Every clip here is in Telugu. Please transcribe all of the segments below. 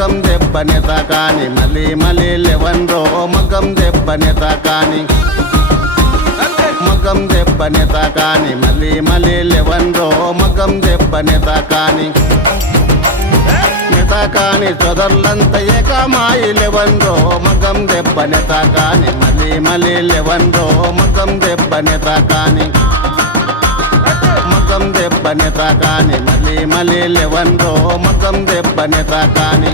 మగం దెబ్బని తాకాని మళ్ళీ మళ్ళీ లెవెన్రో మగం దెబ్బని తాకాని మగం దెబ్బని తాకాని మళ్ళీ మళ్ళీ లెవెన్రో మగం దెబ్బని తాకాని నెతాకాని సోదరులంత ఏకమాయి లెవెన్రో మగం దెబ్బని తాకాని మళ్ళీ మళ్ళీ లెవెన్రో మగం దెబ్బని తాకాని మగం దెబ్బని తాకాని మళ్ళీ మళ్ళీ లెవెన్రో మగం దెబ్బని తాకాని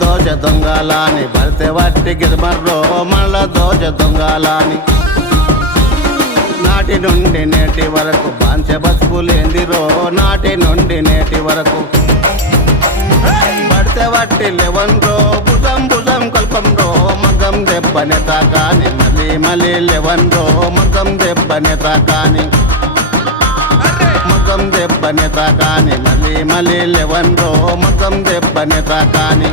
దోజ దొంగలాని భర్తె వట్టి గిరిమర్రో మళ్ళ దోజ దొంగలాని నాటి నుండి నేటి వరకు బాంచె బతుకులేందిరో నాటి నుండి నేటి వరకు భర్తె వట్టి లెవెన్రో భుజం భుజం కల్పంరో మగం దెబ్బని తాకాని మళ్ళీ మళ్ళీ లెవెన్రో మగం దెబ్బని తాకాని మగం దెబ్బని తాకాని మళ్ళీ మళ్ళీ లెవెన్రో మగం దెబ్బని తాకాని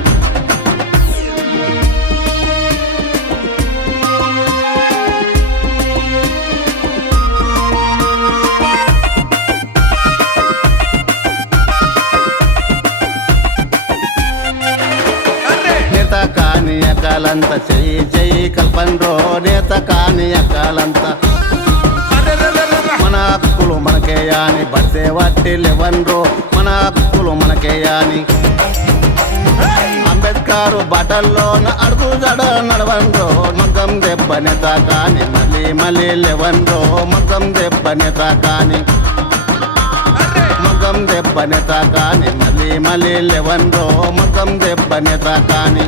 నేత కాని అకాలంత చెయ్యి చెయ్యి కల్పన్రో నేత కాని అకాలంత మన హక్కులు మనకేయాని భర్తె వట్టి లెవెన్రో మన హక్కులు మనకేయాని అంబేద్కర్ బటల్లోన అడుగు జడ నడవన్రో మగం దెబ్బని తాకాని మళ్ళీ మళ్ళీ లెవెన్రో మగం దెబ్బని తాకాని మగం దెబ్బని తాకాని మళ్ళీ మళ్ళీ లెవెన్రో మగం దెబ్బని తాకాని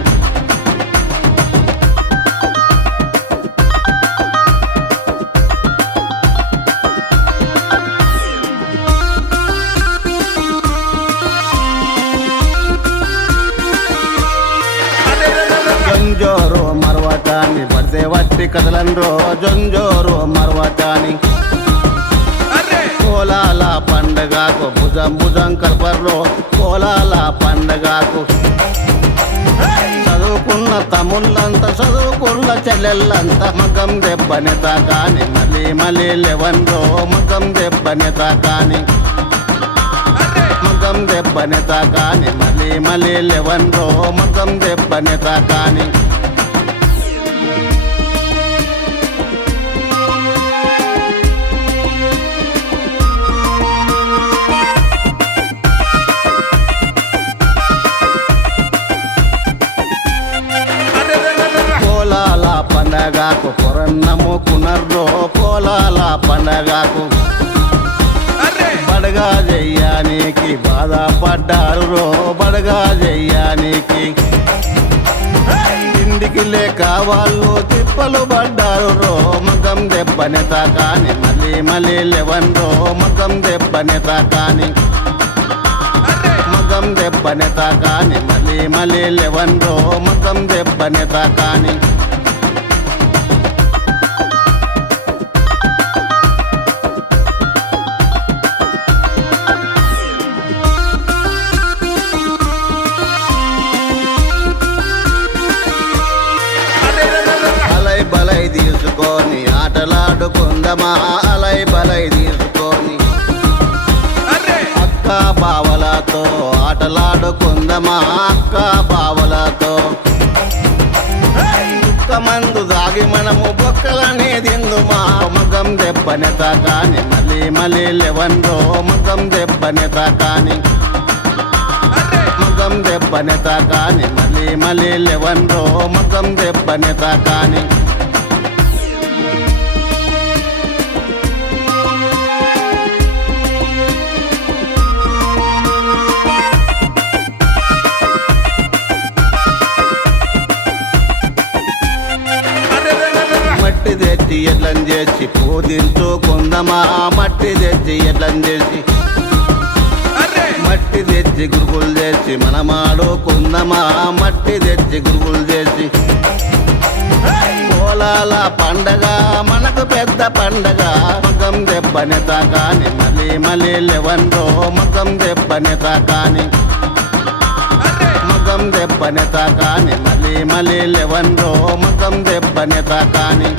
జొంజోరు మరవటాని భర్తె వట్టి కదలన్రో జొంజోరు మరవటాని కోలాల పండగకు భుజం భుజం కల్పర్రో కోలాల పండగకు చదువుకున్న తమ్ముళ్ళంత చదువుకున్న చెల్లెళ్ళంత మగం దెబ్బని తాకాని మళ్ళీ మళ్ళీ లెవెన్రో మగం దెబ్బని తాకాని మగం దెబ్బని తాకాని మళ్ళీ మళ్ళీ లెవెన్రో మగం దెబ్బని తాకాని పోలాల పండగకు పొరన్నము కునర్రో పోలాల పండగకు బడగా చెయ్యానికి బాధపడ్డారు రో బడగా చెయ్యానికి ఇంటికి లేక వాళ్ళు తిప్పలు పడ్డారు రో మగం దెబ్బని తాకాని మళ్ళీ మళ్ళీ లెవెన్రో మగం దెబ్బని తాకాని మగం దెబ్బని తాకాని మళ్ళీ మళ్ళీ లెవెన్రో మగం దెబ్బని తాకాని బలై తీసుకొని ఆటలాడుకుందమా అలై బలై తీసుకొని అక్క బావలతో ఆటలాడుకుందమా అక్క బావలతో మందు దాగి మనము బొక్కలనే తిందుమా మగం దెబ్బని తాకాని మళ్ళీ మళ్ళీ లెవెన్రో మగం దెబ్బని తాకాని మగం దెబ్బని తాకాని మళ్ళీ మళ్ళీ లెవెన్రో మగం దెబ్బని తాకాని మట్టి తెచ్చి ఎట్లని చేసి పూజించుకుందమా మట్టి తెచ్చి ఎట్లని చేసి మట్టి తెచ్చి గురుగులు చేసి మనమాడుకుందమా మట్టి తెచ్చి గురుగులు చేసి కోలాల పండగ మనకు పెద్ద పండగ మగం దెబ్బని తాకాని మళ్ళీ మళ్ళీ లెవెన్రో మగం దెబ్బని తాకాని మగ్గం దెబ్బనెత కాని మళ్ళీ మళ్ళీ లెవన్రో మగ్గం దెబ్బనెత కాని